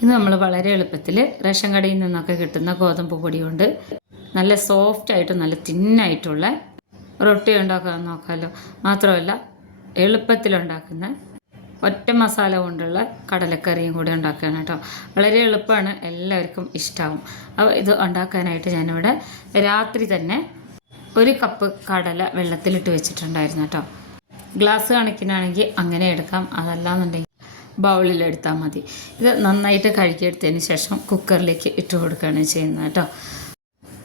ഇത് നമ്മൾ വളരെ എളുപ്പത്തിൽ റേഷൻ കടയിൽ നിന്നൊക്കെ കിട്ടുന്ന ഗോതമ്പ് പൊടി കൊണ്ട് നല്ല സോഫ്റ്റ് ആയിട്ട് നല്ല തിന്നായിട്ടുള്ള റൊട്ടി ഉണ്ടാക്കാൻ നോക്കാമല്ലോ മാത്രമല്ല എളുപ്പത്തിലുണ്ടാക്കുന്ന ഒറ്റ മസാല കൊണ്ടുള്ള കടലക്കറിയും കൂടി ഉണ്ടാക്കുകയാണ് കേട്ടോ. വളരെ എളുപ്പമാണ് എല്ലാവർക്കും ഇഷ്ടമാവും അപ്പോൾ ഇത് ഉണ്ടാക്കാനായിട്ട് ഞാനിവിടെ രാത്രി തന്നെ ഒരു കപ്പ് കടല വെള്ളത്തിലിട്ട് വെച്ചിട്ടുണ്ടായിരുന്നു കേട്ടോ. ഗ്ലാസ് കണക്കിനാണെങ്കിൽ അങ്ങനെ എടുക്കാം അതല്ലാന്നുണ്ടെങ്കിൽ ബൗളിൽ എടുത്താൽ മതി. ഇത് നന്നായിട്ട് കഴുകിയെടുത്തതിന് ശേഷം കുക്കറിലേക്ക് ഇട്ട് കൊടുക്കുകയാണ് ചെയ്യുന്നത് കേട്ടോ.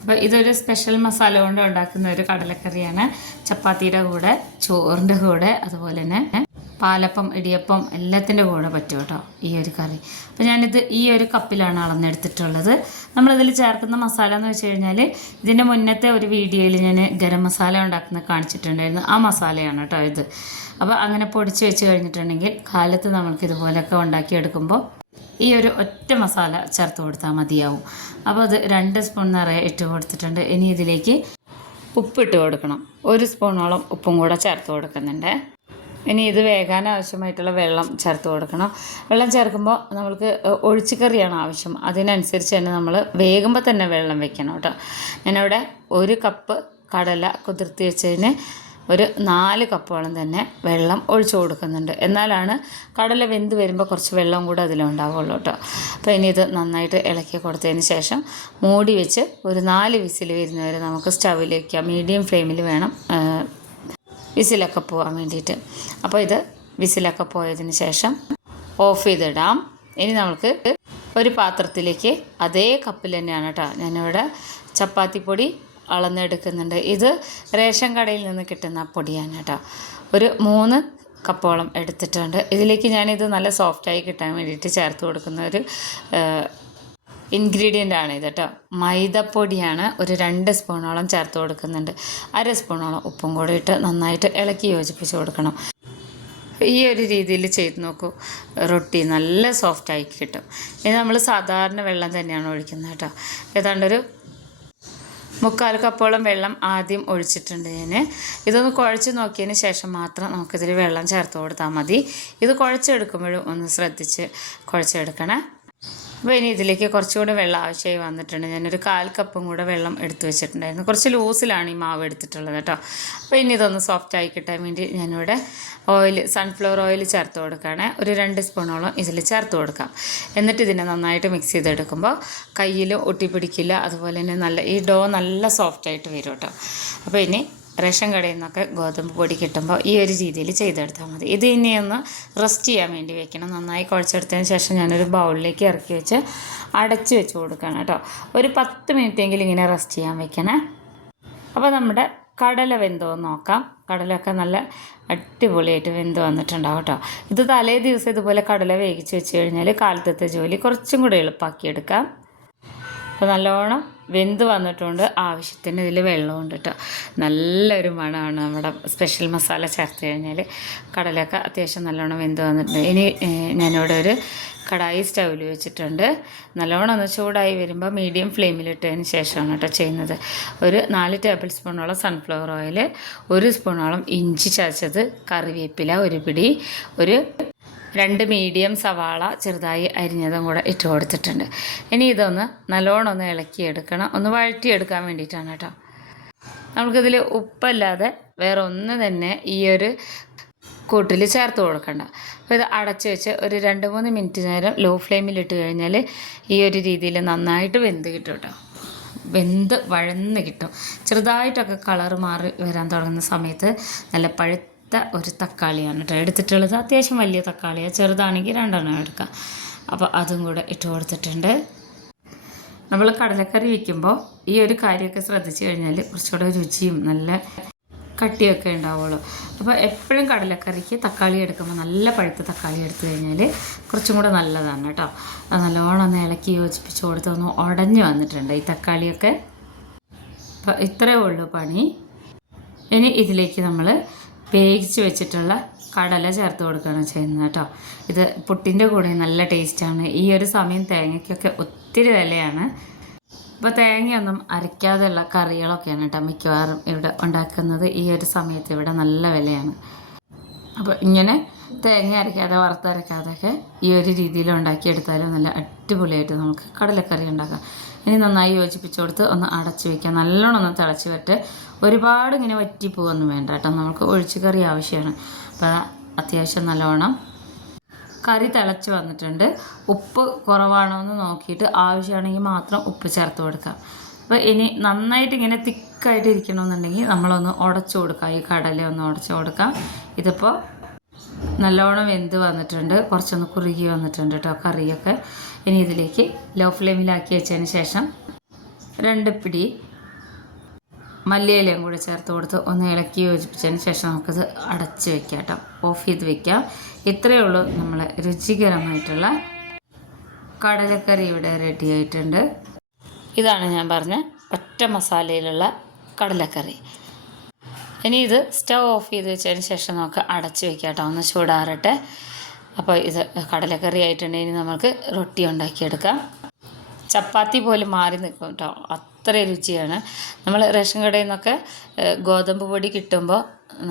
അപ്പോൾ ഇതൊരു സ്പെഷ്യൽ മസാല കൊണ്ട് ഉണ്ടാക്കുന്ന ഒരു കടലക്കറിയാണ്. ചപ്പാത്തിയുടെ കൂടെ ചോറിന്റെ കൂടെ അതുപോലെ തന്നെ പാലപ്പം ഇടിയപ്പം എല്ലാത്തിന്റെ കൂടെ പറ്റും കേട്ടോ ഈ ഒരു കറി. അപ്പോൾ ഞാനിത് ഈ ഒരു കപ്പിലാണ് അളന്നെടുത്തിട്ടുള്ളത്. നമ്മളിതിൽ ചേർക്കുന്ന മസാല എന്ന് വെച്ച് കഴിഞ്ഞാൽ ഇതിന്റെ മുന്നത്തെ ഒരു വീഡിയോയിൽ ഞാൻ ഗരം മസാല ഉണ്ടാക്കുന്നത് കാണിച്ചിട്ടുണ്ടായിരുന്നു. ആ മസാലയാണ് കേട്ടോ ഇത്. അപ്പോൾ അങ്ങനെ പൊടിച്ച് വെച്ച് കഴിഞ്ഞിട്ടുണ്ടെങ്കിൽ കാലത്ത് നമ്മൾക്ക് ഇതുപോലെയൊക്കെ ഉണ്ടാക്കിയെടുക്കുമ്പോൾ ഈ ഒരു ഒറ്റ മസാല ചേർത്ത് കൊടുത്താൽ മതിയാവും. അപ്പോൾ അത് രണ്ട് സ്പൂൺ നിറയെ ഇട്ട് കൊടുത്തിട്ടുണ്ട്. ഇനി ഇതിലേക്ക് ഉപ്പിട്ട് കൊടുക്കണം. ഒരു സ്പൂണോളം ഉപ്പും കൂടെ ചേർത്ത് കൊടുക്കുന്നുണ്ട്. ഇനി ഇത് വേകാൻ ആവശ്യമായിട്ടുള്ള വെള്ളം ചേർത്ത് കൊടുക്കണം. വെള്ളം ചേർക്കുമ്പോൾ നമ്മൾക്ക് ഒഴിച്ചുകറിയാണ് ആവശ്യം. അതിനനുസരിച്ച് തന്നെ നമ്മൾ വേകുമ്പോൾ തന്നെ വെള്ളം വെക്കണം കേട്ടോ. ഞാനവിടെ ഒരു കപ്പ് കടല കുതിർത്തി വെച്ചതിന് ഒരു നാല് കപ്പോളം തന്നെ വെള്ളം ഒഴിച്ചു കൊടുക്കുന്നുണ്ട്. എന്നാലാണ് കടല വെന്ത് വരുമ്പോൾ കുറച്ച് വെള്ളം കൂടെ അതിലുണ്ടാവുള്ളൂ കേട്ടോ. അപ്പോൾ ഇനി ഇത് നന്നായിട്ട് ഇളക്കി കൊടുത്തതിന് ശേഷം മൂടി വെച്ച് ഒരു നാല് വിസിൽ വരുന്നവരെ നമുക്ക് സ്റ്റവിൽ വയ്ക്കാം മീഡിയം ഫ്ലെയിമിൽ വേണം വിസിലൊക്കെ പോകാൻ വേണ്ടിയിട്ട്. അപ്പോൾ ഇത് വിസിലൊക്കെ പോയതിന് ശേഷം ഓഫ് ചെയ്തിടാം. ഇനി നമുക്ക് ഒരു പാത്രത്തിലേക്ക് അതേ കപ്പിൽ തന്നെയാണ് കേട്ടോ ഞാനിവിടെ ചപ്പാത്തിപ്പൊടി അളന്നെടുക്കുന്നുണ്ട്. ഇത് റേഷൻ കടയിൽ നിന്ന് കിട്ടുന്ന പൊടിയാണ് കേട്ടോ ഒരു മൂന്ന് കപ്പോളം എടുത്തിട്ടുണ്ട്. ഇതിലേക്ക് ഞാനിത് നല്ല സോഫ്റ്റായി കിട്ടാൻ വേണ്ടിയിട്ട് ചേർത്ത് കൊടുക്കുന്ന ഒരു ഇൻഗ്രീഡിയന്റ് ആണ് ഇത് കേട്ടോ. മൈദപ്പൊടിയാണ് ഒരു രണ്ട് സ്പൂണോളം ചേർത്ത് കൊടുക്കുന്നുണ്ട്. അര സ്പൂണോളം ഉപ്പും കൂടി ഇട്ട് നന്നായിട്ട് ഇളക്കി യോജിപ്പിച്ച് കൊടുക്കണം. ഈ ഒരു രീതിയിൽ ചെയ്ത് നോക്കൂ. റൊട്ടി നല്ല സോഫ്റ്റായി കിട്ടും. ഇത് നമ്മൾ സാധാരണ വെള്ളം തന്നെയാണ് ഒഴിക്കുന്നത് കേട്ടോ. ഏതാണ്ടൊരു മുക്കാൽ കപ്പോളം വെള്ളം ആദ്യം ഒഴിച്ചിട്ടുണ്ട് ഞാൻ ഇതൊന്ന് കുഴച്ച് നോക്കിയതിന് ശേഷം മാത്രം നമുക്കിതിൽ വെള്ളം ചേർത്ത് കൊടുത്താൽ മതി. ഇത് കുഴച്ചെടുക്കുമ്പോഴും ഒന്ന് ശ്രദ്ധിച്ച് കുഴച്ചെടുക്കണേ. അപ്പോൾ ഇനി ഇതിലേക്ക് കുറച്ചുകൂടി വെള്ളം ആവശ്യമായി വന്നിട്ടുണ്ട്. ഞാനൊരു കാൽ കപ്പും കൂടെ വെള്ളം എടുത്തു വെച്ചിട്ടുണ്ടായിരുന്നു. കുറച്ച് ലൂസിലാണ് ഈ മാവ് എടുത്തിട്ടുള്ളത് കേട്ടോ. അപ്പോൾ ഇനി ഇതൊന്ന് സോഫ്റ്റ് ആയി കിട്ടാൻ വേണ്ടി ഞാനിവിടെ ഓയിൽ സൺഫ്ലവർ ഓയിൽ ചേർത്ത് കൊടുക്കുകയാണെ. ഒരു രണ്ട് സ്പൂണോളം ഇതിൽ ചേർത്ത് കൊടുക്കാം. എന്നിട്ട് ഇതിനെ നന്നായിട്ട് മിക്സ് ചെയ്തെടുക്കുമ്പോൾ കയ്യിൽ ഒട്ടിപ്പിടിക്കില്ല. അതുപോലെ തന്നെ നല്ല ഈ ഡോ നല്ല സോഫ്റ്റ് ആയിട്ട് വരും കേട്ടോ. അപ്പോൾ ഇനി റേഷൻ കടയിൽ നിന്നൊക്കെ ഗോതമ്പ് പൊടി കിട്ടുമ്പോൾ ഈ ഒരു രീതിയിൽ ചെയ്തെടുത്താൽ മതി. ഇത് ഇനി ഒന്ന് റെസ്റ്റ് ചെയ്യാൻ വേണ്ടി വെക്കണം. നന്നായി കുഴച്ചെടുത്തതിന് ശേഷം ഞാനൊരു ബൗളിലേക്ക് ഇറക്കി വെച്ച് അടച്ച് വെച്ച് കൊടുക്കണം കേട്ടോ. ഒരു പത്ത് മിനിറ്റെങ്കിലും ഇങ്ങനെ റെസ്റ്റ് ചെയ്യാൻ വെക്കണേ. അപ്പോൾ നമ്മുടെ കടല വെന്തോ നോക്കാം. കടലൊക്കെ നല്ല അടിപൊളിയായിട്ട് വെന്ത് വന്നിട്ടുണ്ടാവും കേട്ടോ. ഇത് തലേ ദിവസം ഇതുപോലെ കടല വേവിച്ച് വെച്ച് കഴിഞ്ഞാൽ കാലത്തത്തെ ജോലി കുറച്ചും കൂടെ എളുപ്പമാക്കിയെടുക്കാം അപ്പോൾ നല്ലോണം വെന്ത് വന്നിട്ടുണ്ട്. ആവശ്യത്തിന് ഇതിൽ വെള്ളമുണ്ട് കേട്ടോ നല്ലൊരു മണമാണ് നമ്മുടെ സ്പെഷ്യൽ മസാല ചേർത്ത് കഴിഞ്ഞാൽ കടലൊക്കെ അത്യാവശ്യം നല്ലോണം വെന്ത് വന്നിട്ടുണ്ട്. ഇനി ഞാനിവിടെ ഒരു കടായി സ്റ്റൗവിൽ വെച്ചിട്ടുണ്ട്. നല്ലോണം ഒന്ന് ചൂടായി വരുമ്പോൾ മീഡിയം ഫ്ലെയിമിലിട്ടതിന് ശേഷമാണ് കേട്ടോ ചെയ്യുന്നത്. ഒരു നാല് ടേബിൾ സ്പൂണോളം സൺഫ്ലവർ ഓയിൽ ഒരു സ്പൂണോളം ഇഞ്ചി ചതച്ചത് കറിവേപ്പില ഒരു പിടി ഒരു രണ്ട് മീഡിയം സവാള ചെറുതായി അരിഞ്ഞതും കൂടെ ഇട്ട് കൊടുത്തിട്ടുണ്ട്. ഇനി ഇതൊന്ന് നല്ലോണം ഒന്ന് ഇളക്കിയെടുക്കണം. ഒന്ന് വഴറ്റിയെടുക്കാൻ വേണ്ടിയിട്ടാണ് കേട്ടോ. നമുക്കിതിൽ ഉപ്പല്ലാതെ വേറെ ഒന്ന് തന്നെ ഈ ഒരു കൂട്ടിൽ ചേർത്ത് കൊടുക്കണ്ട. അപ്പോൾ ഇത് അടച്ച് വെച്ച് ഒരു രണ്ട് മൂന്ന് മിനിറ്റ് നേരം ലോ ഫ്ലെയിമിലിട്ട് കഴിഞ്ഞാൽ ഈ ഒരു രീതിയിൽ നന്നായിട്ട് വെന്ത് കിട്ടും കേട്ടോ. വെന്ത് വഴന്ന് കിട്ടും. ചെറുതായിട്ടൊക്കെ കളർ മാറി വരാൻ തുടങ്ങുന്ന സമയത്ത് നല്ല പഴുത്ത ഒരു തക്കാളിയാണ് കേട്ടോ. എടുത്തിട്ടുള്ളത് അത്യാവശ്യം വലിയ തക്കാളിയാണ് ചെറുതാണെങ്കിൽ രണ്ടെണ്ണം എടുക്കാം. അപ്പോൾ അതും കൂടെ ഇട്ട് കൊടുത്തിട്ടുണ്ട്. നമ്മൾ കടലക്കറി വയ്ക്കുമ്പോൾ ഈ ഒരു കാര്യമൊക്കെ ശ്രദ്ധിച്ചു കഴിഞ്ഞാൽ കുറച്ചുകൂടെ രുചിയും നല്ല കട്ടിയൊക്കെ ഉണ്ടാവുള്ളൂ. അപ്പോൾ എപ്പോഴും കടലക്കറിക്ക് തക്കാളി എടുക്കുമ്പോൾ നല്ല പഴുത്ത തക്കാളി എടുത്തു കഴിഞ്ഞാൽ കുറച്ചും കൂടെ നല്ലതാണ് കേട്ടോ. അത് നല്ലോണം ഒന്ന് ഇളക്കി യോജിപ്പിച്ച് കൊടുത്തൊന്നും ഉടഞ്ഞു വന്നിട്ടുണ്ട് ഈ തക്കാളിയൊക്കെ. അപ്പോൾ ഇത്രയേ ഉള്ളൂ പണി. ഇനി ഇതിലേക്ക് നമ്മൾ വേവിച്ച് വെച്ചിട്ടുള്ള കടല ചേർത്ത് കൊടുക്കുകയാണ് ചെയ്യുന്നത് കേട്ടോ. ഇത് പുട്ടിന്റെ കൂടെ നല്ല ടേസ്റ്റാണ്. ഈ ഒരു സമയം തേങ്ങയ്ക്കൊക്കെ ഒത്തിരി വിലയാണ്. അപ്പോൾ തേങ്ങയൊന്നും അരയ്ക്കാതെയുള്ള കറികളൊക്കെയാണ് കേട്ടോ മിക്കവാറും ഇവിടെ ഉണ്ടാക്കുന്നത്. ഈ ഒരു സമയത്ത് ഇവിടെ നല്ല വിലയാണ്. അപ്പോൾ ഇങ്ങനെ തേങ്ങ അരയ്ക്കാതെ വറുത്തരയ്ക്കാതെയൊക്കെ ഈ ഒരു രീതിയിൽ ഉണ്ടാക്കിയെടുത്താലും നല്ല അടിപൊളിയായിട്ട് നമുക്ക് കടലക്കറി ഉണ്ടാക്കാം. ഇനി നന്നായി യോജിപ്പിച്ച് കൊടുത്ത് ഒന്ന് അടച്ച് വെക്കാം നല്ലോണം ഒന്ന് തിളച്ച് വിട്ട് ഒരുപാട് ഇങ്ങനെ വറ്റി പോകുമൊന്നും വേണ്ട കേട്ടോ. നമുക്ക് ഒഴിച്ചു കറി ആവശ്യമാണ്. അപ്പോൾ അത്യാവശ്യം നല്ലോണം കറി തിളച്ച് വന്നിട്ടുണ്ട്. ഉപ്പ് കുറവാണോ എന്ന് നോക്കിയിട്ട് ആവശ്യമാണെങ്കിൽ മാത്രം ഉപ്പ് ചേർത്ത് കൊടുക്കാം അപ്പോൾ ഇനി നന്നായിട്ട് ഇങ്ങനെ തിക്കായിട്ട് ഇരിക്കണമെന്നുണ്ടെങ്കിൽ നമ്മളൊന്ന് ഉടച്ചു കൊടുക്കാം ഈ കടല ഒന്ന് ഉടച്ചു കൊടുക്കാം. ഇതിപ്പോൾ നല്ലോണം വെന്ത് വന്നിട്ടുണ്ട്. കുറച്ചൊന്ന് കുറുകി വന്നിട്ടുണ്ട് കേട്ടോ കറിയൊക്കെ. ഇനി ഇതിലേക്ക് ലോ ഫ്ലെയിമിലാക്കി വെച്ചതിന് ശേഷം രണ്ട് പിടി മല്ലിയിലയും കൂടി ചേർത്ത് കൊടുത്ത് ഒന്ന് ഇളക്കി യോജിപ്പിച്ചതിന് ശേഷം നമുക്കിത് അടച്ച് വെക്കാം കേട്ടോ ഓഫ് ചെയ്ത് വെക്കാം. ഇത്രയേ ഉള്ളൂ നമ്മൾ രുചികരമായിട്ടുള്ള കടലക്കറി ഇവിടെ റെഡി ആയിട്ടുണ്ട്. ഇതാണ് ഞാൻ പറഞ്ഞ ഒറ്റ മസാലയിലുള്ള കടലക്കറി. ഇനി ഇത് സ്റ്റവ് ഓഫ് ചെയ്ത് വെച്ചതിന് ശേഷം നമുക്ക് അടച്ച് വെക്കാം കേട്ടോ. ഒന്ന് ചൂടാറട്ടെ. അപ്പോൾ ഇത് കടലക്കറി ആയിട്ടുണ്ടെങ്കിൽ നമുക്ക് റൊട്ടി ഉണ്ടാക്കിയെടുക്കാം. ചപ്പാത്തി പോലും മാറി നിൽക്കും കേട്ടോ. അത്ര രുചിയാണ്. നമ്മൾ റേഷൻ കടയിൽ നിന്നൊക്കെ ഗോതമ്പ് പൊടി കിട്ടുമ്പോൾ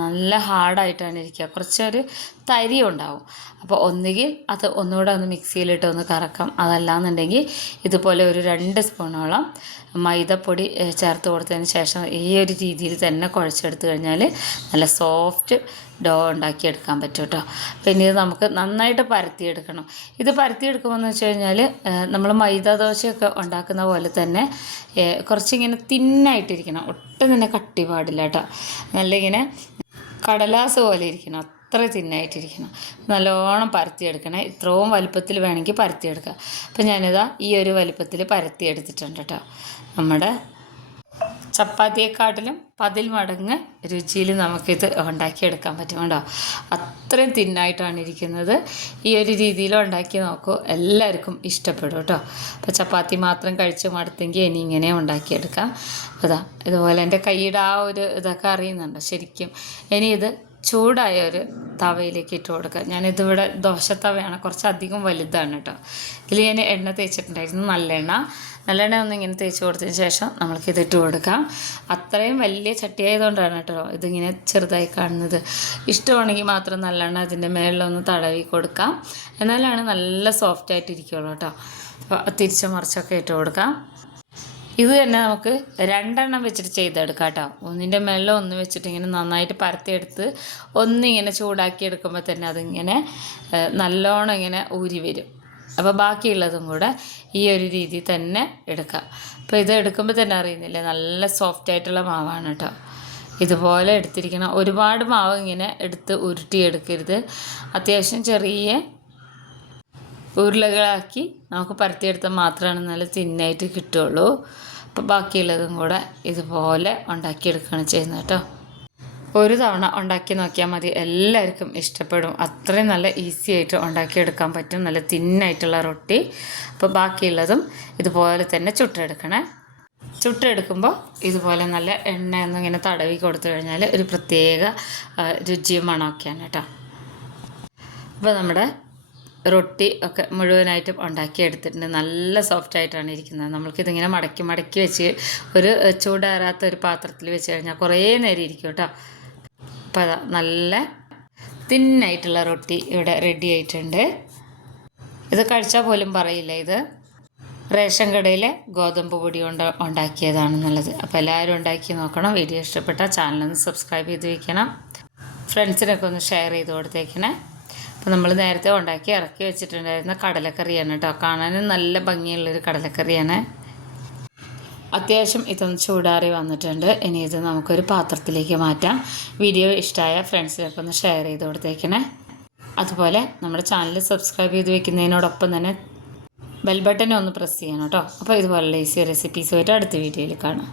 നല്ല ഹാർഡായിട്ടാണ് ഇരിക്കുക. കുറച്ചൊരു തരി ഉണ്ടാവും അപ്പോൾ ഒന്നുകിൽ അത് ഒന്നുകൂടെ ഒന്ന് മിക്സിയിലിട്ട് ഒന്ന് കറക്കാം. അതല്ലാന്നുണ്ടെങ്കിൽ ഇതുപോലെ ഒരു രണ്ട് സ്പൂണോളം മൈദപ്പൊടി ചേർത്ത് കൊടുത്തതിന് ശേഷം ഈ ഒരു രീതിയിൽ തന്നെ കുഴച്ചെടുത്ത് കഴിഞ്ഞാൽ നല്ല സോഫ്റ്റ് ഡോ ഉണ്ടാക്കിയെടുക്കാൻ പറ്റും കേട്ടോ. പിന്നെ ഇത് നമുക്ക് നന്നായിട്ട് പരത്തിയെടുക്കണം. ഇത് പരത്തിയെടുക്കുമ്പോൾ എന്ന് വെച്ച് കഴിഞ്ഞാൽ നമ്മൾ മൈദ ദോശയൊക്കെ ഉണ്ടാക്കുന്ന പോലെ തന്നെ കുറച്ചിങ്ങനെ തിന്നായിട്ടിരിക്കണം. ഒട്ടും തന്നെ കട്ടി പാടില്ല കേട്ടോ. നല്ല ഇങ്ങനെ കടലാസ് പോലെ ഇരിക്കണം. അത്ര തിന്നായിട്ടിരിക്കണം. നല്ലോണം പരത്തിയെടുക്കണേ. ഇത്രയും വലുപ്പത്തിൽ വേണമെങ്കിൽ പരത്തിയെടുക്കാം. അപ്പം ഞാനിതാ ഈ ഒരു വലുപ്പത്തിൽ പരത്തിയെടുത്തിട്ടുണ്ട് കേട്ടോ. നമ്മുടെ ചപ്പാത്തിയെക്കാട്ടിലും പതിൽ മടങ്ങ് രുചിയിൽ നമുക്കിത് ഉണ്ടാക്കിയെടുക്കാൻ പറ്റും കേട്ടോ. അത്രയും തിന്നായിട്ടാണ് ഇരിക്കുന്നത്. ഈ ഒരു രീതിയിൽ ഉണ്ടാക്കി നോക്കൂ. എല്ലാവർക്കും ഇഷ്ടപ്പെടും കേട്ടോ. അപ്പോൾ ചപ്പാത്തി മാത്രം കഴിച്ച് മടുത്തെങ്കിൽ ഇനി ഇങ്ങനെ ഉണ്ടാക്കിയെടുക്കാം. അതാ ഇതാ ഇതുപോലെ എന്റെ കൈയുടെ ആ ഒരു ഇതൊക്കെ അറിയുന്നുണ്ട് ശരിക്കും. ഇനി ഇത് ചൂടായ ഒരു തവയിലേക്ക് ഇട്ട് കൊടുക്കുക. ഞാനിതിവിടെ ദോശത്തവയാണ് കുറച്ചധികം വലുതാണ് കേട്ടോ. ഇതിൽ ഞാൻ എണ്ണ തേച്ചിട്ടുണ്ടായിരുന്നു. നല്ലെണ്ണ. നല്ലെണ്ണ ഒന്ന് ഇങ്ങനെ തേച്ച് കൊടുത്തതിന് ശേഷം നമ്മൾക്ക് ഇതിട്ട് കൊടുക്കാം. അത്രയും വലിയ ചട്ടിയായതുകൊണ്ടാണ് കേട്ടോ ഇതിങ്ങനെ ചെറുതായി കാണുന്നത്. ഇഷ്ടമാണെങ്കിൽ മാത്രം നല്ലെണ്ണ അതിന്റെ മേളിലൊന്ന് തടവി കൊടുക്കാം. എന്നാലാണ് നല്ല സോഫ്റ്റ് ആയിട്ട് ഇരിക്കുള്ളൂ കേട്ടോ. അപ്പോൾ തിരിച്ച് മറിച്ചൊക്കെ ഇട്ട് കൊടുക്കാം. ഇത് തന്നെ നമുക്ക് രണ്ടെണ്ണം വെച്ചിട്ട് ചെയ്തെടുക്കാം കേട്ടോ. ഒന്നിന്റെ മേളിൽ ഒന്ന് വെച്ചിട്ട് ഇങ്ങനെ നന്നായിട്ട് പരത്തിയെടുത്ത് ഒന്നിങ്ങനെ ചൂടാക്കി എടുക്കുമ്പോൾ തന്നെ അതിങ്ങനെ നല്ലോണം ഇങ്ങനെ ഊരി വരും. അപ്പോൾ ബാക്കിയുള്ളതും കൂടെ ഈ ഒരു രീതിയിൽ തന്നെ എടുക്കുക അപ്പോൾ ഇത് എടുക്കുമ്പോൾ തന്നെ അറിയുന്നില്ല? നല്ല സോഫ്റ്റ് ആയിട്ടുള്ള മാവാണ് കേട്ടോ ഇതുപോലെ എടുത്തിരിക്കണം. ഒരുപാട് മാവ് ഇങ്ങനെ എടുത്ത് ഉരുട്ടി എടുക്കരുത് അത്യാവശ്യം ചെറിയ ഉരുളകളാക്കി നമുക്ക് പരത്തിയെടുത്താൽ മാത്രമാണ് നല്ല തിന്നായിട്ട് കിട്ടുള്ളൂ. അപ്പോൾ ബാക്കിയുള്ളതും കൂടെ ഇതുപോലെ ഉണ്ടാക്കിയെടുക്കുകയാണ് ചെയ്യുന്നത് കേട്ടോ ഒരു തവണ ഉണ്ടാക്കി നോക്കിയാൽ മതി. എല്ലാവർക്കും ഇഷ്ടപ്പെടും. അത്രയും നല്ല ഈസി ആയിട്ട് ഉണ്ടാക്കിയെടുക്കാൻ പറ്റും. നല്ല തിന്നായിട്ടുള്ള റൊട്ടി. അപ്പോൾ ബാക്കിയുള്ളതും ഇതുപോലെ തന്നെ ചുട്ടെടുക്കണേ. ചുട്ടെടുക്കുമ്പോൾ ഇതുപോലെ നല്ല എണ്ണയൊന്നും ഇങ്ങനെ തടവി കൊടുത്തു കഴിഞ്ഞാൽ ഒരു പ്രത്യേക രുചിയും മണമൊക്കെയാണ് കേട്ടോ. അപ്പോൾ നമ്മുടെ റൊട്ടി ഒക്കെ മുഴുവനായിട്ടും ഉണ്ടാക്കി എടുത്തിട്ടുണ്ട് നല്ല സോഫ്റ്റ് ആയിട്ടാണ് ഇരിക്കുന്നത്. നമ്മൾക്കിതിങ്ങനെ മടക്കി മടക്കി വെച്ച് ഒരു ചൂടാറാത്ത ഒരു പാത്രത്തിൽ വെച്ച് കഴിഞ്ഞാൽ കുറേ നേരം ഇരിക്കും കേട്ടോ. അപ്പോൾ നല്ല തിന്നായിട്ടുള്ള റൊട്ടി ഇവിടെ റെഡി ആയിട്ടുണ്ട്. ഇത് കഴിച്ചാൽ പോലും പറയില്ല ഇത്. റേഷൻ കടയിലെ ഗോതമ്പ് പൊടി കൊണ്ട് ഉണ്ടാക്കിയതാണെന്നുള്ളത് അപ്പോൾ എല്ലാവരും ഉണ്ടാക്കി നോക്കണം. വീഡിയോ ഇഷ്ടപ്പെട്ടാൽ ചാനലൊന്ന് സബ്സ്ക്രൈബ് ചെയ്ത് വയ്ക്കണം ഫ്രണ്ട്സിനൊക്കെ ഒന്ന് ഷെയർ ചെയ്ത് കൊടുത്തേക്കണേ. അപ്പോൾ നമ്മൾ നേരത്തെ ഉണ്ടാക്കി ഇറക്കി വെച്ചിട്ടുണ്ടായിരുന്ന കടലക്കറിയാണ് കേട്ടോ. കാണാനും നല്ല ഭംഗിയുള്ളൊരു കടലക്കറിയാണ്. അത്യാവശ്യം ഇതൊന്ന് ചൂടാറി വന്നിട്ടുണ്ട്. ഇനി ഇത് നമുക്കൊരു പാത്രത്തിലേക്ക് മാറ്റാം. വീഡിയോ ഇഷ്ടമായ ഫ്രണ്ട്സിനൊക്കെ ഒന്ന് ഷെയർ ചെയ്ത് കൊടുത്തേക്കണേ. അതുപോലെ നമ്മുടെ ചാനൽ സബ്സ്ക്രൈബ് ചെയ്ത് വെക്കുന്നതിനോടൊപ്പം തന്നെ ബെൽ ഒന്ന് പ്രസ് ചെയ്യണം കേട്ടോ. അപ്പോൾ ഇതുപോലുള്ള ഈസി റെസിപ്പീസുമായിട്ട് അടുത്ത വീഡിയോയിൽ കാണാം.